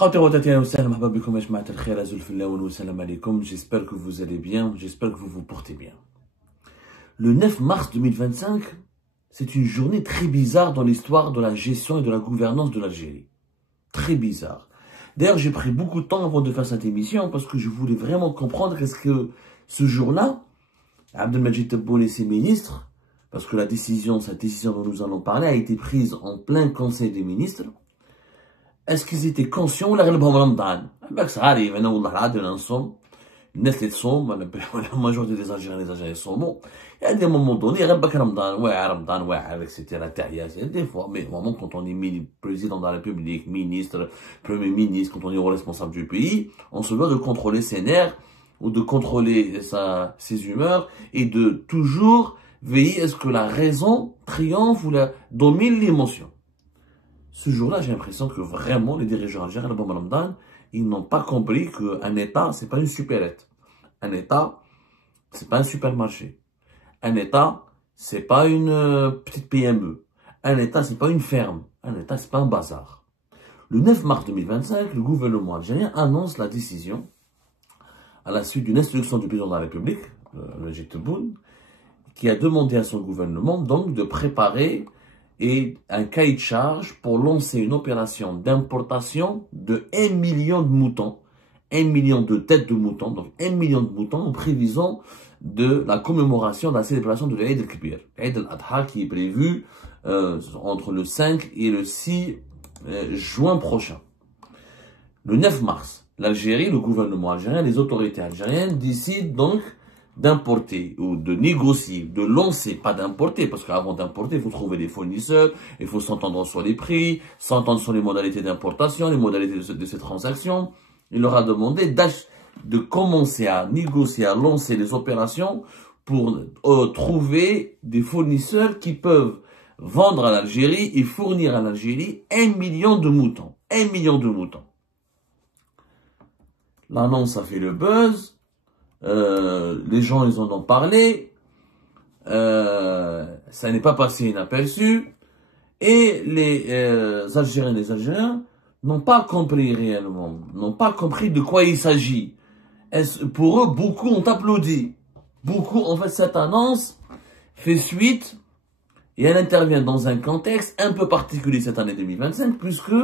J'espère que vous allez bien, j'espère que vous vous portez bien. Le 9 mars 2025, c'est une journée très bizarre dans l'histoire de la gestion et de la gouvernance de l'Algérie. Très bizarre. D'ailleurs, j'ai pris beaucoup de temps avant de faire cette émission parce que je voulais vraiment comprendre est-ce que ce jour-là, Abdelmadjid Tebboune et ses ministres, parce que cette décision dont nous allons parler a été prise en plein conseil des ministres, est-ce qu'ils étaient conscients ou la Ramadan? Ça arrive, la majorité des Algériens sont bons. Il y a des moments donnés, Ramadan, etc. Des fois, mais vraiment, quand on est président de la République, ministre, premier ministre, quand on est au responsable du pays, on se doit de contrôler ses nerfs ou de contrôler ses humeurs et de toujours veiller à ce que la raison triomphe ou domine l'émotion. Ce jour-là, j'ai l'impression que vraiment, les dirigeants algériens, ils n'ont pas compris qu'un État, c'est pas une supérette. Un État, c'est pas un supermarché. Un État, c'est pas une petite PME. Un État, c'est pas une ferme. Un État, c'est pas un bazar. Le 9 mars 2025, le gouvernement algérien annonce la décision, à la suite d'une instruction du président de la République, Abdelmadjid Tebboune, qui a demandé à son gouvernement donc de préparer un cahier de charge pour lancer une opération d'importation de 1 million de moutons, 1 million de têtes de moutons, donc 1 million de moutons en prévision de la commémoration de la célébration de l'Aïd al-Kibir, l'Aïd al-Adha qui est prévu entre le 5 et le 6 juin prochain. Le 9 mars, l'Algérie, le gouvernement algérien, les autorités algériennes décident donc d'importer ou de négocier, de lancer, pas d'importer, parce qu'avant d'importer, il faut trouver des fournisseurs, il faut s'entendre sur les prix, s'entendre sur les modalités d'importation, les modalités de ces transactions. Il leur a demandé de commencer à négocier, à lancer des opérations pour trouver des fournisseurs qui peuvent vendre à l'Algérie et fournir à l'Algérie 1 million de moutons. 1 million de moutons. L'annonce a fait le buzz. Les gens, ils en ont parlé, ça n'est pas passé inaperçu, et les Algériens n'ont pas compris réellement, n'ont pas compris de quoi il s'agit. Pour eux, beaucoup ont applaudi. Beaucoup, en fait, cette annonce fait suite, et elle intervient dans un contexte un peu particulier cette année 2025, puisque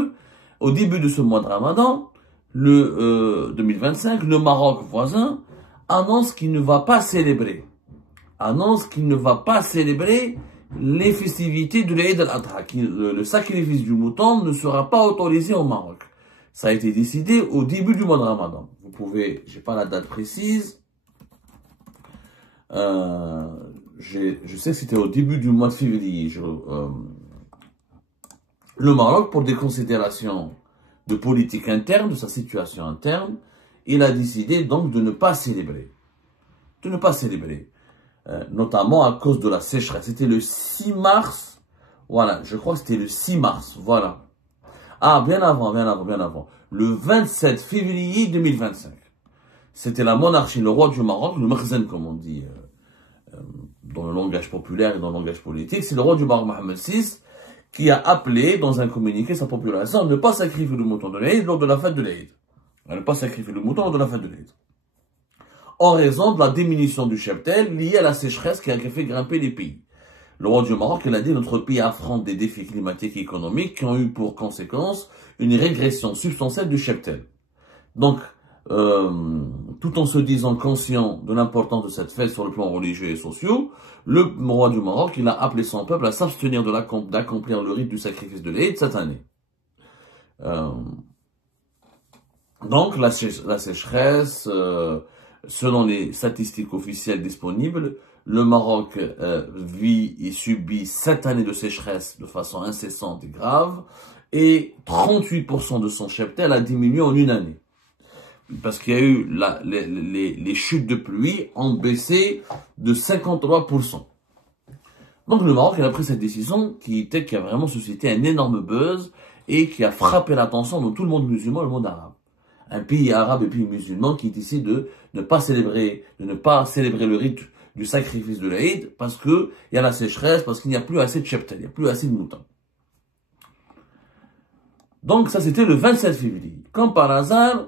au début de ce mois de Ramadan, 2025, le Maroc voisin annonce qu'il ne va pas célébrer. Les festivités de l'Aïd al-Adha. Le sacrifice du mouton ne sera pas autorisé au Maroc. Ça a été décidé au début du mois de Ramadan. Vous pouvez, j'ai pas la date précise. Je sais que c'était au début du mois de février. Le Maroc, pour des considérations de politique interne, de sa situation interne, il a décidé donc de ne pas célébrer. Notamment à cause de la sécheresse. C'était le 6 mars. Voilà, je crois que c'était le 6 mars. Voilà. Ah, bien avant. Le 27 février 2025. C'était la monarchie, le roi du Maroc, le Mekhzen, comme on dit dans le langage populaire et dans le langage politique. C'est le roi du Maroc, Mohamed VI, qui a appelé dans un communiqué sa population à ne pas sacrifier le mouton de l'Aïd lors de la fête de l'Aïd. À ne pas sacrifier le mouton lors de la fête de l'Aïd. En raison de la diminution du cheptel liée à la sécheresse qui a fait grimper les pays. Le roi du Maroc, il a dit, notre pays affronte des défis climatiques et économiques qui ont eu pour conséquence une régression substantielle du cheptel. Donc, tout en se disant conscient de l'importance de cette fête sur le plan religieux et social, le roi du Maroc, il a appelé son peuple à s'abstenir d'accomplir le rite du sacrifice de l'Aïd cette année. Donc, la sécheresse, selon les statistiques officielles disponibles, le Maroc vit et subit 7 années de sécheresse de façon incessante et grave, et 38% de son cheptel a diminué en une année. Parce qu'il y a eu les chutes de pluie ont baissé de 53%. Donc le Maroc a pris cette décision qui a vraiment suscité un énorme buzz et qui a frappé l'attention de tout le monde musulman et le monde arabe. Un pays arabe et pays musulman qui décide de ne pas célébrer le rite du sacrifice de l'Aïd parce que il y a la sécheresse, parce qu'il n'y a plus assez de cheptel, il n'y a plus assez de moutons. Donc ça c'était le 27 février. Comme par hasard,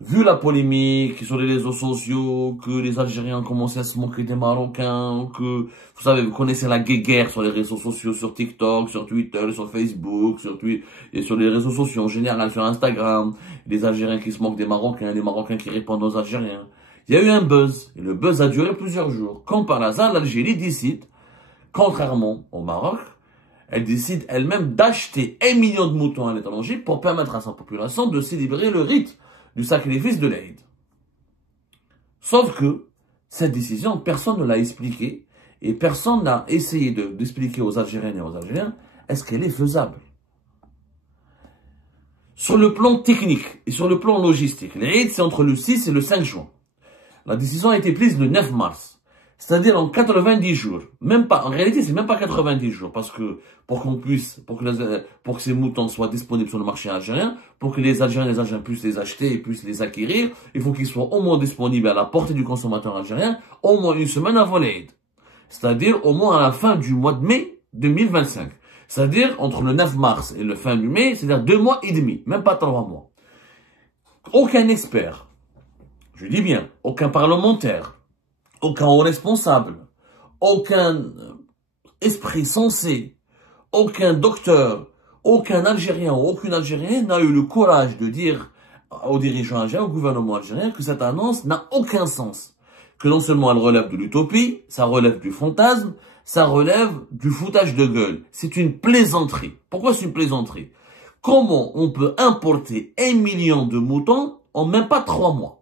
vu la polémique sur les réseaux sociaux, que les Algériens commençaient à se moquer des Marocains, que, vous savez, vous connaissez la guéguerre sur les réseaux sociaux, sur TikTok, sur Twitter, sur Facebook, et sur les réseaux sociaux en général, sur Instagram, les Algériens qui se moquent des Marocains, les Marocains qui répondent aux Algériens. Il y a eu un buzz, et le buzz a duré plusieurs jours. Comme par hasard, l'Algérie décide, contrairement au Maroc, elle décide elle-même d'acheter 1 million de moutons à l'étranger pour permettre à sa population de célébrer le rite du sacrifice de l'Aïd. Sauf que cette décision, personne ne l'a expliquée et personne n'a essayé d'expliquer aux Algériennes et aux Algériens est-ce qu'elle est faisable. Sur le plan technique et sur le plan logistique, l'Aïd c'est entre le 6 et le 5 juin. La décision a été prise le 9 mars. C'est-à-dire en 90 jours. Même pas, en réalité, c'est même pas 90 jours. Parce que, pour que ces moutons soient disponibles sur le marché algérien, pour que les Algériens puissent les acheter et puissent les acquérir, il faut qu'ils soient au moins disponibles à la portée du consommateur algérien, au moins une semaine avant l'Aïd. C'est-à-dire, au moins à la fin du mois de mai 2025. C'est-à-dire, entre le 9 mars et le fin du mai, c'est-à-dire 2 mois et demi. Même pas 3 mois. Aucun expert, je dis bien, aucun parlementaire, aucun haut responsable, aucun esprit sensé, aucun docteur, aucun Algérien ou aucune Algérienne n'a eu le courage de dire aux dirigeants algériens, au gouvernement algérien, que cette annonce n'a aucun sens. Que non seulement elle relève de l'utopie, ça relève du fantasme, ça relève du foutage de gueule. C'est une plaisanterie. Pourquoi c'est une plaisanterie? Comment on peut importer 1 million de moutons en même pas 3 mois?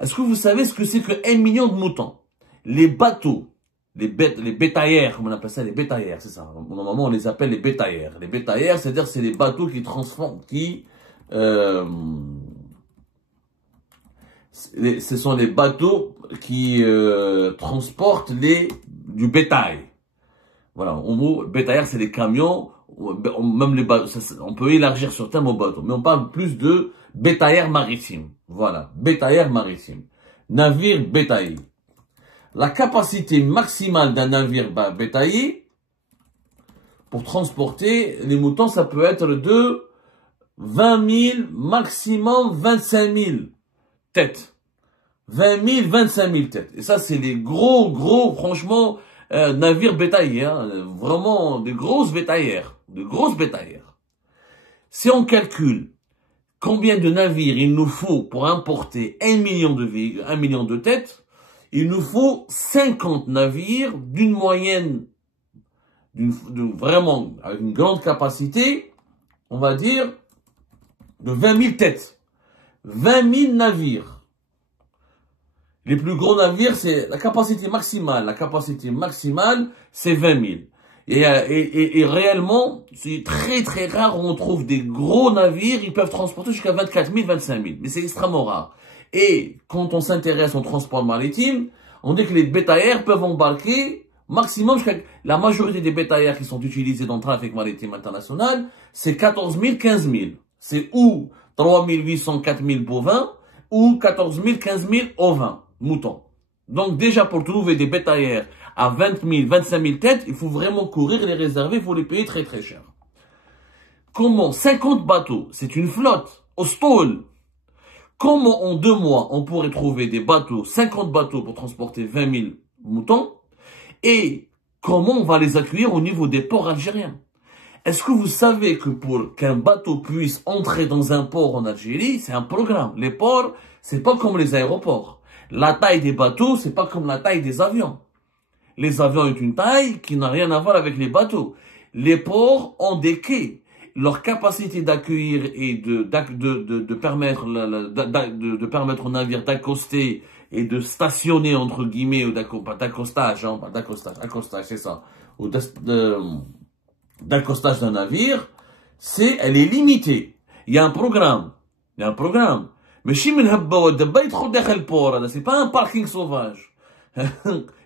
Est-ce que vous savez ce que c'est que 1 million de moutons? Les bateaux, les bétaillères, comme on appelle ça, les bétaillères, c'est ça. Normalement, on les appelle les bétaillères. Les bétaillères, c'est-à-dire c'est les bateaux qui ce sont les bateaux qui transportent du bétail. Voilà, en gros, bétaillères, c'est les camions, même les bateaux, on peut élargir sur terme aux bateaux, mais on parle plus de bétaillères maritimes. Voilà, bétaillères maritimes. Navire bétaillé. La capacité maximale d'un navire bétaillé pour transporter les moutons, ça peut être de 20 000, maximum 25 000 têtes. 20 000, 25 000 têtes. Et ça, c'est des gros, franchement, navires bétaillés. Hein, vraiment, des grosses bétaillères. De grosses bétaillères. Si on calcule combien de navires il nous faut pour importer 1 million de têtes, il nous faut 50 navires d'une moyenne, vraiment, avec une grande capacité, on va dire, de 20 000 têtes. 20 000 navires. Les plus gros navires, c'est la capacité maximale. La capacité maximale, c'est 20 000. Et réellement, c'est très rare où on trouve des gros navires, ils peuvent transporter jusqu'à 24 000, 25 000. Mais c'est extrêmement rare. Et quand on s'intéresse au transport maritime, on dit que les bétaillères peuvent embarquer maximum jusqu'à... La majorité des bétaillères qui sont utilisées dans le trafic maritime international, c'est 14 000, 15 000. C'est ou 3 800, 4 000 bovins, ou 14 000, 15 000 ovins, moutons. Donc déjà, pour trouver des bétaillères à 20 000, 25 000 têtes, il faut vraiment courir, les réserver, il faut les payer très cher. Comment 50 bateaux, c'est une flotte, au stall. Comment en 2 mois, on pourrait trouver des bateaux, 50 bateaux pour transporter 20 000 moutons? Et comment on va les accueillir au niveau des ports algériens? Est-ce que vous savez que pour qu'un bateau puisse entrer dans un port en Algérie, c'est un programme. Les ports, c'est pas comme les aéroports. La taille des bateaux, c'est pas comme la taille des avions. Les avions ont une taille qui n'a rien à voir avec les bateaux. Les ports ont des quais. Leur capacité d'accueillir et de permettre aux navires d'accoster et de stationner, entre guillemets, ou d'accostage, hein, pas d'accostage, accostage, c'est ça, ou d'accostage d'un navire, elle est limitée. Il y a un programme. Mais c'est pas un parking sauvage.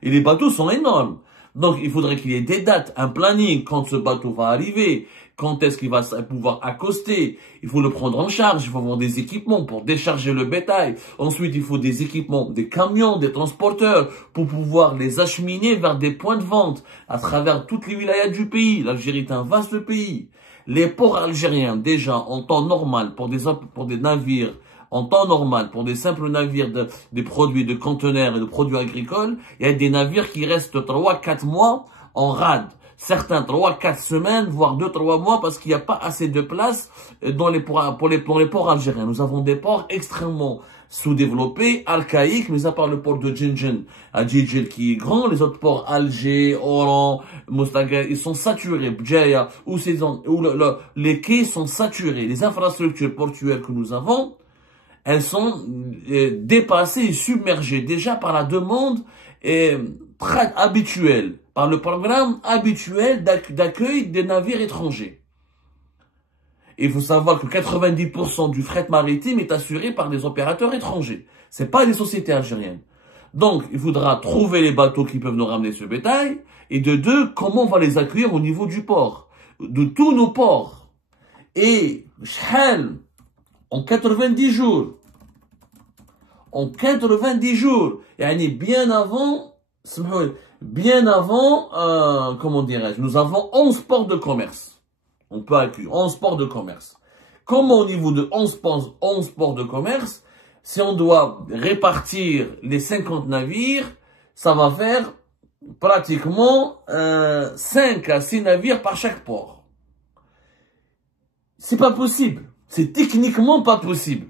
Et les bateaux sont énormes. Donc, il faudrait qu'il y ait des dates, un planning, quand ce bateau va arriver, quand est-ce qu'il va pouvoir accoster. Il faut le prendre en charge, il faut avoir des équipements pour décharger le bétail. Ensuite, il faut des équipements, des camions, des transporteurs, pour pouvoir les acheminer vers des points de vente à travers toutes les wilayas du pays. L'Algérie est un vaste pays. Les ports algériens, déjà, en temps normal, pour des navires, en temps normal, pour des simples navires des produits de conteneurs et de produits agricoles, il y a des navires qui restent 3-4 mois en rade. Certains 3-4 semaines, voire 2-3 mois, parce qu'il n'y a pas assez de place dans les ports algériens. Nous avons des ports extrêmement sous-développés, archaïques, mais à part le port de Djindjen, à Djidjel qui est grand, les autres ports, Alger, Oran, Mostagaï, ils sont saturés, Bdjaya, les quais sont saturés. Les infrastructures portuaires que nous avons, elles sont dépassées et submergées déjà par la demande habituelle, par le programme habituel d'accueil des navires étrangers. Il faut savoir que 90% du fret maritime est assuré par des opérateurs étrangers. C'est pas des sociétés algériennes. Donc, il faudra trouver les bateaux qui peuvent nous ramener ce bétail. Et de deux, comment on va les accueillir au niveau du port, de tous nos ports. Et, en 90 jours, yani bien avant, comment dirais-je, nous avons 11 ports de commerce. On peut accueillir 11 ports de commerce. Comment au niveau de 11 ports de commerce, si on doit répartir les 50 navires, ça va faire pratiquement 5 à 6 navires par chaque port. C'est pas possible. C'est techniquement pas possible.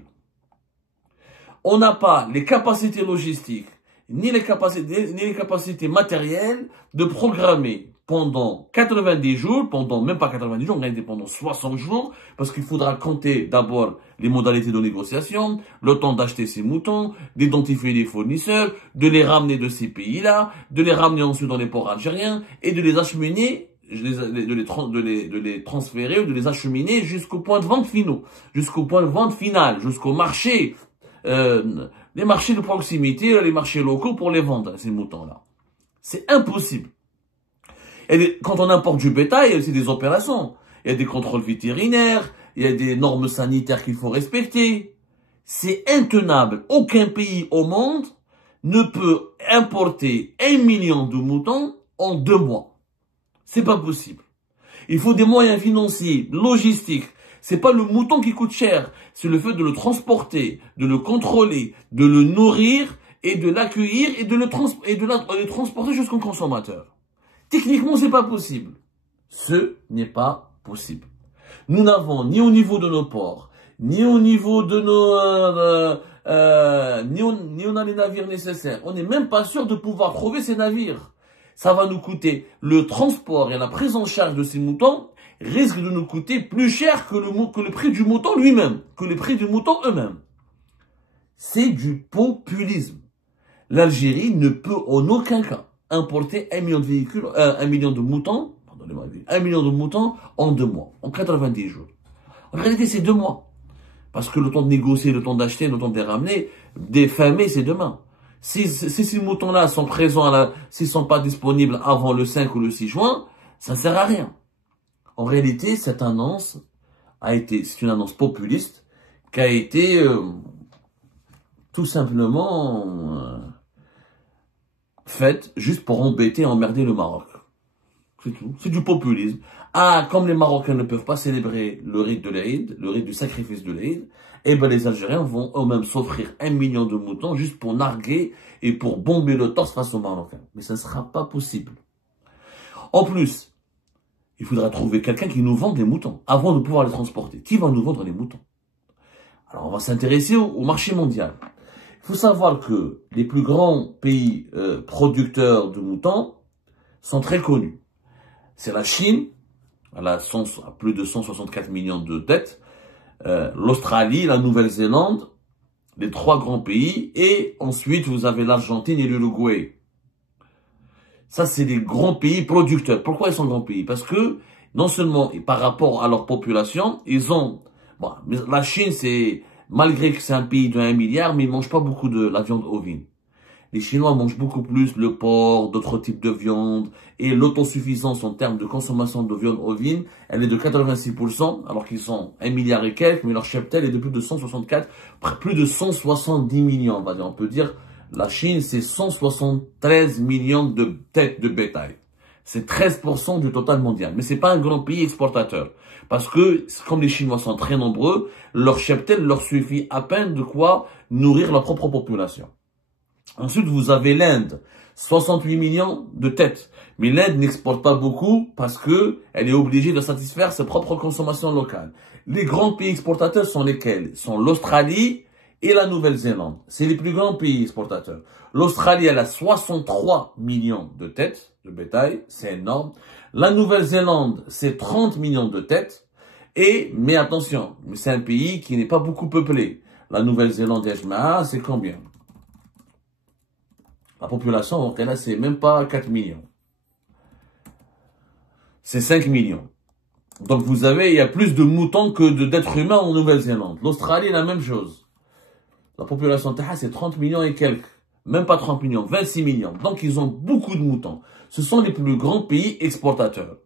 On n'a pas les capacités logistiques, ni les capacités matérielles de programmer pendant 90 jours, même pas 90 jours, pendant 60 jours, parce qu'il faudra compter d'abord les modalités de négociation, le temps d'acheter ces moutons, d'identifier les fournisseurs, de les ramener de ces pays-là, de les ramener ensuite dans les ports algériens, et de les acheminer, de les transférer ou de les acheminer jusqu'au point de vente final, jusqu'au marché, les marchés de proximité, les marchés locaux pour les vendre, ces moutons-là. C'est impossible. Et quand on importe du bétail, il y a aussi des opérations. Il y a des contrôles vétérinaires, il y a des normes sanitaires qu'il faut respecter. C'est intenable. Aucun pays au monde ne peut importer 1 million de moutons en 2 mois. C'est pas possible. Il faut des moyens financiers, logistiques. C'est pas le mouton qui coûte cher, c'est le fait de le transporter, de le contrôler, de le nourrir et de l'accueillir et de le transporter jusqu'au consommateur. Techniquement, c'est pas possible. Ce n'est pas possible. Nous n'avons ni au niveau de nos ports, ni au niveau de ni on a les navires nécessaires. On n'est même pas sûr de pouvoir trouver ces navires. Ça va nous coûter le transport et la prise en charge de ces moutons risque de nous coûter plus cher que le prix du mouton lui-même, que les prix du mouton eux-mêmes. C'est du populisme. L'Algérie ne peut en aucun cas importer 1 million de véhicules, 1 million de moutons, pardonnez-moi, 1 million de moutons en 2 mois, en 90 jours. En réalité, c'est 2 mois. Parce que le temps de négocier, le temps d'acheter, le temps de les ramener, des fins mai, c'est demain. Si ces moutons-là sont présents, s'ils sont pas disponibles avant le 5 ou le 6 juin, ça ne sert à rien. En réalité, cette annonce c'est une annonce populiste qui a été tout simplement faite juste pour embêter et emmerder le Maroc. C'est tout. C'est du populisme. Ah, comme les Marocains ne peuvent pas célébrer le rite de l'Aïd, le rite du sacrifice de l'Aïd, eh ben les Algériens vont eux-mêmes s'offrir 1 million de moutons juste pour narguer et pour bomber le torse face aux Marocains. Mais ça ne sera pas possible. En plus, il faudra trouver quelqu'un qui nous vende les moutons avant de pouvoir les transporter. Qui va nous vendre les moutons? Alors, on va s'intéresser au marché mondial. Il faut savoir que les plus grands pays producteurs de moutons sont très connus. C'est la Chine, elle a plus de 164 millions de têtes, l'Australie, la Nouvelle-Zélande, les 3 grands pays, et ensuite vous avez l'Argentine et l'Uruguay. Ça, c'est des grands pays producteurs. Pourquoi ils sont grands pays? Parce que, non seulement, par rapport à leur population, ils ont... Bon, la Chine, malgré que c'est un pays de 1 milliard, mais ils mangent pas beaucoup de la viande ovine. Les Chinois mangent beaucoup plus le porc, d'autres types de viande, et l'autosuffisance en termes de consommation de viande ovine, elle est de 86%, alors qu'ils sont 1 milliard et quelques, mais leur cheptel est de plus de 170 millions, on va dire. On peut dire, la Chine, c'est 173 millions de têtes de bétail. C'est 13% du total mondial. Mais c'est pas un grand pays exportateur. Parce que, comme les Chinois sont très nombreux, leur cheptel leur suffit à peine de quoi nourrir leur propre population. Ensuite, vous avez l'Inde. 68 millions de têtes. Mais l'Inde n'exporte pas beaucoup parce que elle est obligée de satisfaire ses propres consommations locales. Les grands pays exportateurs sont lesquels? Sont l'Australie et la Nouvelle-Zélande. C'est les plus grands pays exportateurs. L'Australie, elle a 63 millions de têtes de bétail. C'est énorme. La Nouvelle-Zélande, c'est 30 millions de têtes. Mais attention, c'est un pays qui n'est pas beaucoup peuplé. La Nouvelle-Zélande, c'est combien? La population, donc là, c'est même pas 4 millions. C'est 5 millions. Donc vous avez, il y a plus de moutons que d'êtres humains en Nouvelle-Zélande. L'Australie, la même chose. La population Taha, c'est 30 millions et quelques. Même pas 30 millions, 26 millions. Donc ils ont beaucoup de moutons. Ce sont les plus grands pays exportateurs.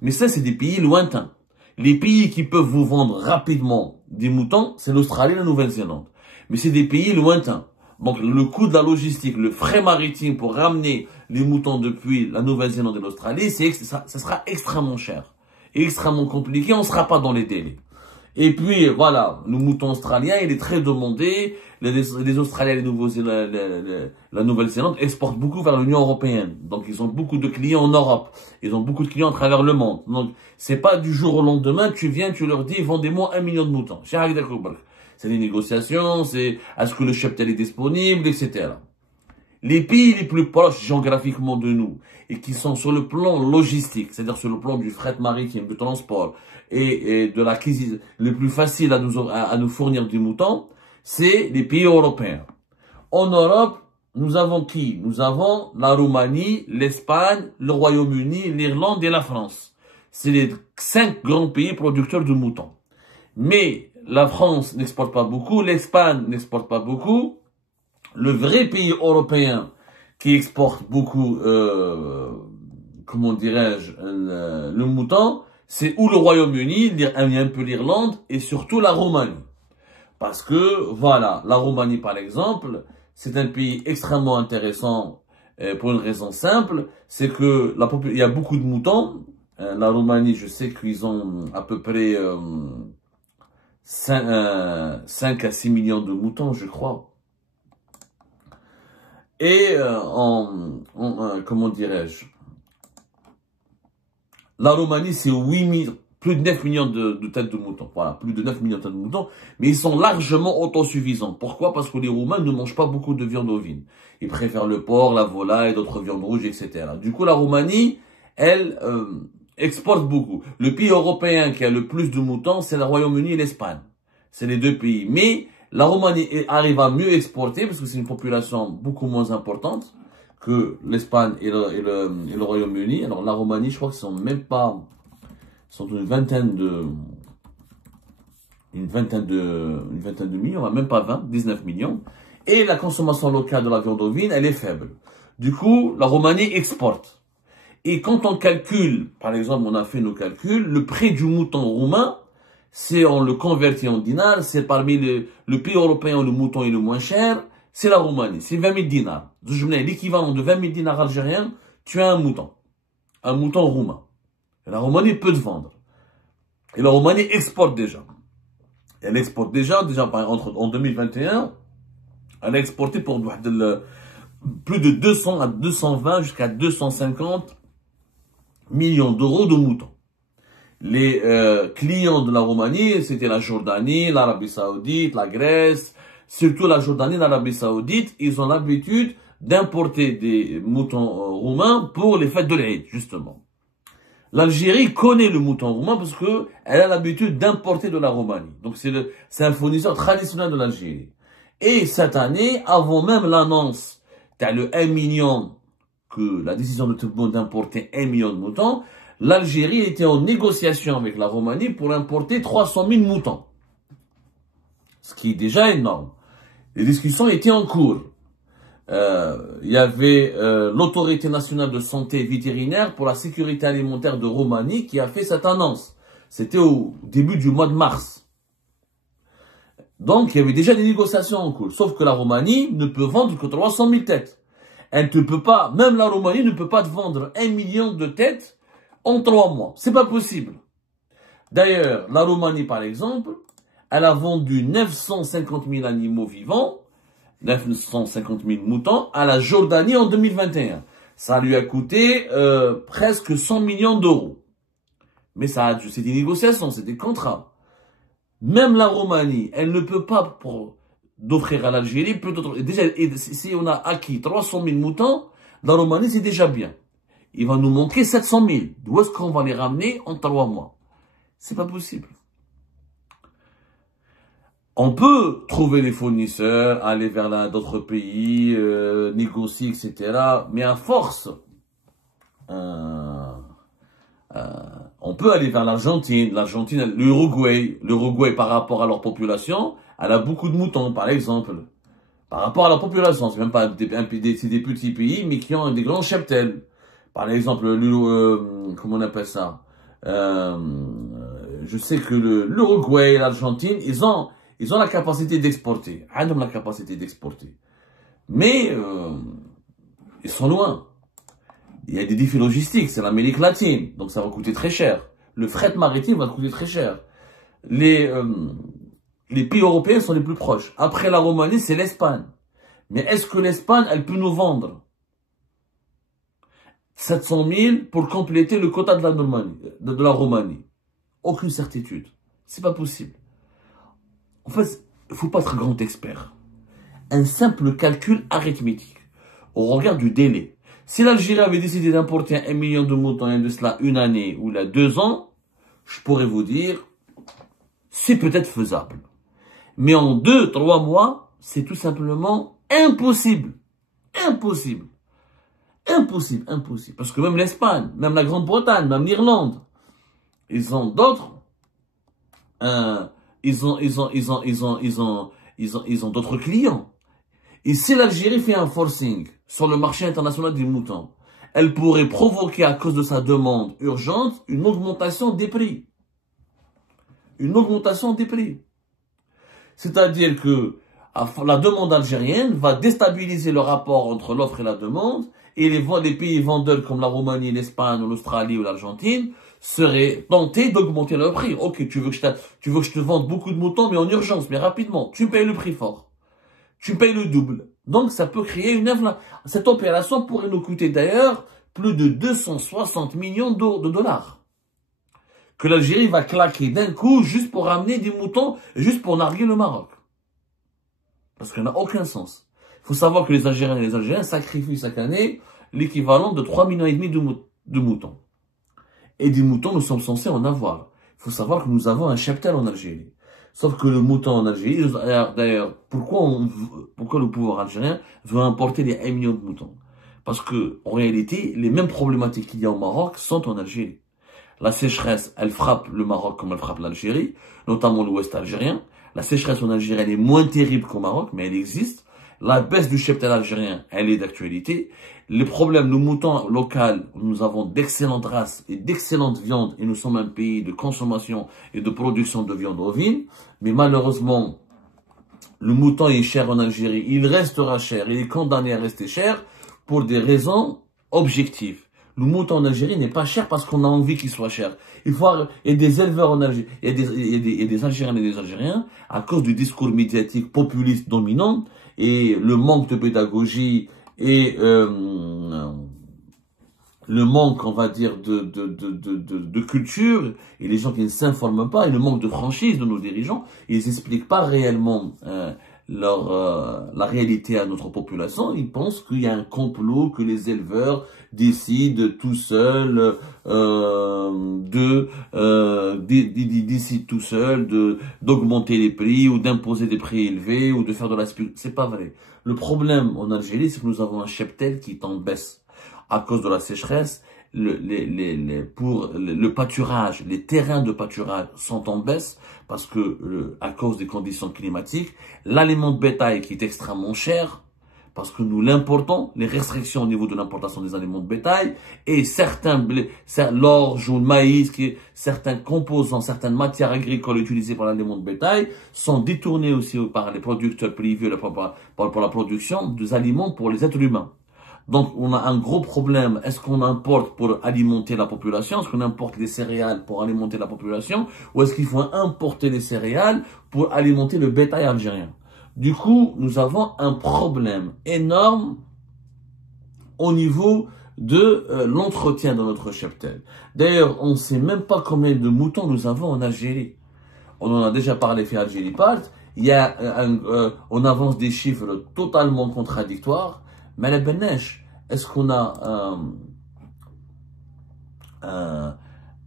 Mais ça, c'est des pays lointains. Les pays qui peuvent vous vendre rapidement des moutons, c'est l'Australie et la Nouvelle-Zélande. Mais c'est des pays lointains. Donc le coût de la logistique, le frais maritime pour ramener les moutons depuis la Nouvelle-Zélande et l'Australie, ça sera extrêmement cher. Extrêmement compliqué, on ne sera pas dans les délais. Et puis voilà, le mouton australien, il est très demandé. Les Australiens et la Nouvelle-Zélande exportent beaucoup vers l'Union européenne. Donc ils ont beaucoup de clients en Europe. Ils ont beaucoup de clients à travers le monde. Donc c'est pas du jour au lendemain, tu viens, tu leur dis, vendez-moi 1 million de moutons. C'est des négociations, c'est est-ce que le cheptel est disponible, etc. Les pays les plus proches géographiquement de nous et qui sont sur le plan logistique, c'est-à-dire sur le plan du fret maritime, du transport et de l'acquisition, le plus facile à nous fournir du mouton, c'est les pays européens. En Europe, nous avons qui? Nous avons la Roumanie, l'Espagne, le Royaume-Uni, l'Irlande et la France. C'est les 5 grands pays producteurs de moutons. Mais la France n'exporte pas beaucoup, l'Espagne n'exporte pas beaucoup. Le vrai pays européen qui exporte beaucoup, comment dirais-je, le mouton, c'est ou le Royaume-Uni, un peu l'Irlande et surtout la Roumanie. Parce que, voilà, la Roumanie par exemple, c'est un pays extrêmement intéressant pour une raison simple, c'est que il y a beaucoup de moutons. La Roumanie, je sais qu'ils ont à peu près 5 à 6 millions de moutons, je crois. Et comment dirais-je, la Roumanie, c'est plus de 9 millions de têtes de moutons. Voilà, plus de 9 millions de têtes de moutons. Mais ils sont largement autosuffisants. Pourquoi? Parce que les Roumains ne mangent pas beaucoup de viande ovine. Ils préfèrent le porc, la volaille, d'autres viandes rouges, etc. Du coup, la Roumanie, elle, exporte beaucoup. Le pays européen qui a le plus de moutons, c'est le Royaume-Uni et l'Espagne. C'est les deux pays. Mais la Roumanie arrive à mieux exporter parce que c'est une population beaucoup moins importante que l'Espagne et le Royaume-Uni. Alors la Roumanie, je crois qu'ils sont même pas, sont une vingtaine de millions, même pas 20, 19 millions. Et la consommation locale de la viande ovine, elle est faible. Du coup, la Roumanie exporte. Et quand on calcule, par exemple, on a fait nos calculs, le prix du mouton roumain, c'est on le convertit en dinars, c'est parmi le pays européen où le mouton est le moins cher, c'est la Roumanie, c'est 20 000 dinars. L'équivalent de 20 000 dinars algériens, tu as un mouton roumain. Et la Roumanie peut te vendre. Et la Roumanie exporte déjà. Elle exporte déjà en 2021, elle a exporté pour plus de 200 à 220 jusqu'à 250 millions d'euros de moutons. Les clients de la Roumanie, c'était la Jordanie, l'Arabie Saoudite, la Grèce, surtout la Jordanie, l'Arabie Saoudite. Ils ont l'habitude d'importer des moutons roumains pour les fêtes de l'Aïd, justement. L'Algérie connaît le mouton roumain parce que elle a l'habitude d'importer de la Roumanie. Donc c'est un fournisseur traditionnel de l'Algérie. Et cette année, avant même l'annonce, t'as le 1 million, que la décision de tout le monde d'importer 1 million de moutons, l'Algérie était en négociation avec la Roumanie pour importer 300 000 moutons. Ce qui est déjà énorme. Les discussions étaient en cours. Il y avait l'autorité nationale de santé vétérinaire pour la sécurité alimentaire de Roumanie qui a fait cette annonce. C'était au début du mois de mars. Donc, il y avait déjà des négociations en cours. Sauf que la Roumanie ne peut vendre que 300 000 têtes. Elle ne peut pas, même la Roumanie ne peut pas te vendre 1 million de têtes en 3 mois. C'est pas possible. D'ailleurs, la Roumanie, par exemple, elle a vendu 950 000 animaux vivants, 950 000 moutons, à la Jordanie en 2021. Ça lui a coûté presque 100 millions d'euros. Mais c'est des négociations, c'est des contrats. Même la Roumanie, elle ne peut pas d'offrir à l'Algérie, déjà, si on a acquis 300 000 moutons, la Roumanie, c'est déjà bien. Il va nous manquer 700 000. D'où est-ce qu'on va les ramener en 3 mois? C'est pas possible. On peut trouver les fournisseurs, aller vers d'autres pays, négocier, etc. Mais à force, on peut aller vers l'Argentine, l'Uruguay. L'Uruguay, par rapport à leur population, elle a beaucoup de moutons, par exemple. Par rapport à leur population, c'est même pas des petits pays, mais qui ont des grands cheptels. Par exemple, comment on appelle ça? Je sais que l'Uruguay, l'Argentine, ils ont la capacité d'exporter. Ils ont la capacité d'exporter. Mais ils sont loin. Il y a des défis logistiques, c'est l'Amérique latine, donc ça va coûter très cher. Le fret maritime va coûter très cher. Les pays européens sont les plus proches. Après la Roumanie, c'est l'Espagne. Mais est-ce que l'Espagne, elle peut nous vendre 700 000 pour compléter le quota de la Roumanie? Aucune certitude. C'est pas possible. En fait, il faut pas être grand expert. Un simple calcul arithmétique. Au regard du délai. Si l'Algérie avait décidé d'importer 1 million de moutons il y a de cela 1 année ou là 2 ans, je pourrais vous dire, c'est peut-être faisable. Mais en 2-3 mois, c'est tout simplement impossible. Impossible. Impossible, impossible. Parce que même l'Espagne, même la Grande-Bretagne, même l'Irlande, ils ont d'autres, ils ont d'autres clients. Et si l'Algérie fait un forcing sur le marché international des moutons, elle pourrait provoquer à cause de sa demande urgente une augmentation des prix. Une augmentation des prix. C'est-à-dire que la demande algérienne va déstabiliser le rapport entre l'offre et la demande, et les pays vendeurs comme la Roumanie, l'Espagne, l'Australie ou l'Argentine seraient tentés d'augmenter leur prix. Ok, tu veux que je te vende beaucoup de moutons, mais en urgence, mais rapidement. Tu payes le prix fort. Tu payes le double. Donc, ça peut créer une inflation. Cette opération pourrait nous coûter d'ailleurs plus de 260 millions de dollars. Que l'Algérie va claquer d'un coup juste pour ramener des moutons, juste pour narguer le Maroc. Parce que ça n'a aucun sens. Il faut savoir que les Algériens et les Algériens sacrifient chaque année l'équivalent de 3,5 millions de moutons. Et des moutons, nous sommes censés en avoir. Il faut savoir que nous avons un cheptel en Algérie. Sauf que le mouton en Algérie, d'ailleurs, pourquoi le pouvoir algérien veut importer les 1 million de moutons? Parce que, en réalité, les mêmes problématiques qu'il y a au Maroc sont en Algérie. La sécheresse, elle frappe le Maroc comme elle frappe l'Algérie, notamment l'ouest algérien. La sécheresse en Algérie, elle est moins terrible qu'au Maroc, mais elle existe. La baisse du cheptel algérien, elle est d'actualité. Les problèmes, le mouton local, nous avons d'excellentes races et d'excellentes viandes, et nous sommes un pays de consommation et de production de viande ovine. Mais malheureusement, le mouton est cher en Algérie, il restera cher, il est condamné à rester cher pour des raisons objectives. Le mouton en Algérie n'est pas cher parce qu'on a envie qu'il soit cher. Il y a des éleveurs en Algérie, il y a des Algériens et des Algériens, à cause du discours médiatique populiste dominant et le manque de pédagogie et le manque, on va dire, de culture, et les gens qui ne s'informent pas, et le manque de franchise de nos dirigeants, ils n'expliquent pas réellement la réalité à notre population. Ils pensent qu'il y a un complot, que les éleveurs décident tout seuls d'augmenter les prix ou d'imposer des prix élevés ou de faire de la spéculation. C'est pas vrai. Le problème en Algérie, c'est que nous avons un cheptel qui est en baisse à cause de la sécheresse. Le pâturage, les terrains de pâturage sont en baisse parce que à cause des conditions climatiques, l'aliment de bétail qui est extrêmement cher parce que nous l'importons, les restrictions au niveau de l'importation des aliments de bétail et l'orge ou le maïs, certains composants, certaines matières agricoles utilisées pour l'aliment de bétail sont détournés aussi par les producteurs privés pour la production des aliments pour les êtres humains. Donc, on a un gros problème. Est-ce qu'on importe pour alimenter la population? Est-ce qu'on importe les céréales pour alimenter la population? Ou est-ce qu'il faut importer les céréales pour alimenter le bétail algérien? Du coup, nous avons un problème énorme au niveau de l'entretien de notre cheptel. D'ailleurs, on ne sait même pas combien de moutons nous avons en Algérie. On en a déjà parlé, fait Algérie Part. Il y a on avance des chiffres totalement contradictoires. Mais la Beneche, est-ce qu'on a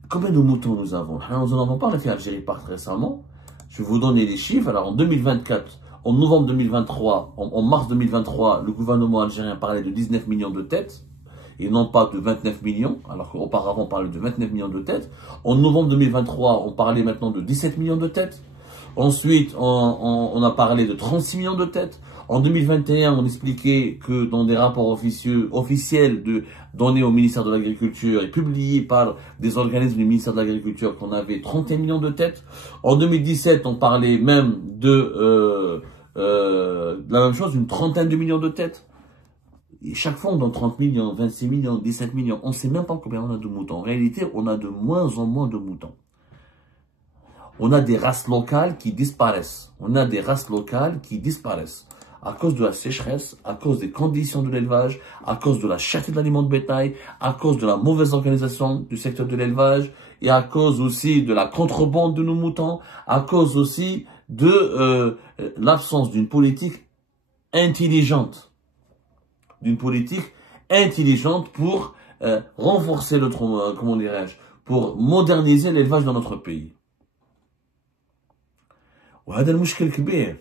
combien de moutons nous avons? Nous en avons parlé, fait Algérie Part récemment. Je vais vous donner les chiffres. Alors en 2024, en novembre 2023, en mars 2023, le gouvernement algérien parlait de 19 millions de têtes et non pas de 29 millions, alors qu'auparavant on parlait de 29 millions de têtes. En novembre 2023, on parlait maintenant de 17 millions de têtes. Ensuite, on a parlé de 36 millions de têtes. En 2021, on expliquait que dans des rapports officiels donnés au ministère de l'Agriculture et publiés par des organismes du ministère de l'Agriculture qu'on avait 31 millions de têtes. En 2017, on parlait même de la même chose, une trentaine de millions de têtes. Et chaque fois, on donne 30 millions, 26 millions, 17 millions. On ne sait même pas combien on a de moutons. En réalité, on a de moins en moins de moutons. On a des races locales qui disparaissent. On a des races locales qui disparaissent à cause de la sécheresse, à cause des conditions de l'élevage, à cause de la cherté de l'aliment de bétail, à cause de la mauvaise organisation du secteur de l'élevage et à cause aussi de la contrebande de nos moutons, à cause aussi de l'absence d'une politique intelligente. D'une politique intelligente pour renforcer comment dirais-je, pour moderniser l'élevage dans notre pays. وهذا المشكل كبير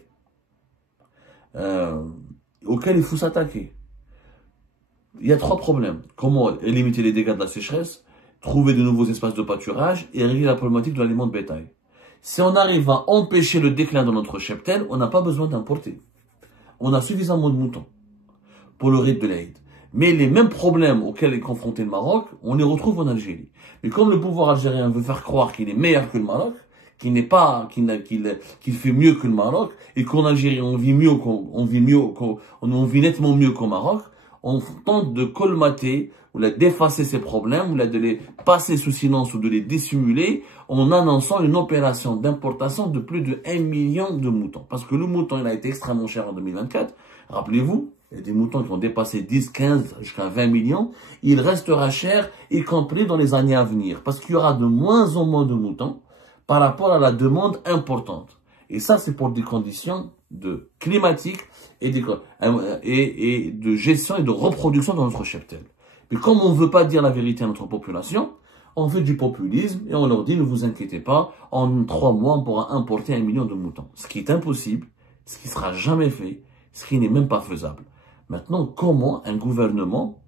auquel il faut s'attaquer. Il y a trois problèmes. Comment limiter les dégâts de la sécheresse, trouver de nouveaux espaces de pâturage et régler la problématique de l'aliment de bétail. Si on arrive à empêcher le déclin de notre cheptel, on n'a pas besoin d'importer. On a suffisamment de moutons pour le rite de l'Aïd. Mais les mêmes problèmes auxquels est confronté le Maroc, on les retrouve en Algérie. Mais comme le pouvoir algérien veut faire croire qu'il est meilleur que le Maroc, qu'il fait mieux que le Maroc, et qu'en Algérie on vit nettement mieux qu'au Maroc, on tente de colmater ou d'effacer ces problèmes, ou de les passer sous silence ou de les dissimuler en annonçant une opération d'importation de plus de 1 million de moutons. Parce que le mouton, il a été extrêmement cher en 2024. Rappelez-vous, il y a des moutons qui ont dépassé 10, 15, jusqu'à 20 millions. Il restera cher, y compris dans les années à venir. Parce qu'il y aura de moins en moins de moutons par rapport à la demande importante. Et ça, c'est pour des conditions climatiques et de gestion et de reproduction dans notre cheptel. Mais comme on ne veut pas dire la vérité à notre population, on fait du populisme et on leur dit, ne vous inquiétez pas, en 3 mois, on pourra importer 1 million de moutons. Ce qui est impossible, ce qui ne sera jamais fait, ce qui n'est même pas faisable. Maintenant, comment un gouvernement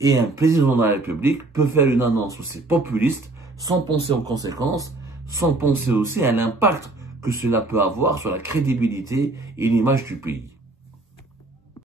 et un président de la République peut faire une annonce aussi populiste sans penser aux conséquences, sans penser aussi à l'impact que cela peut avoir sur la crédibilité et l'image du pays?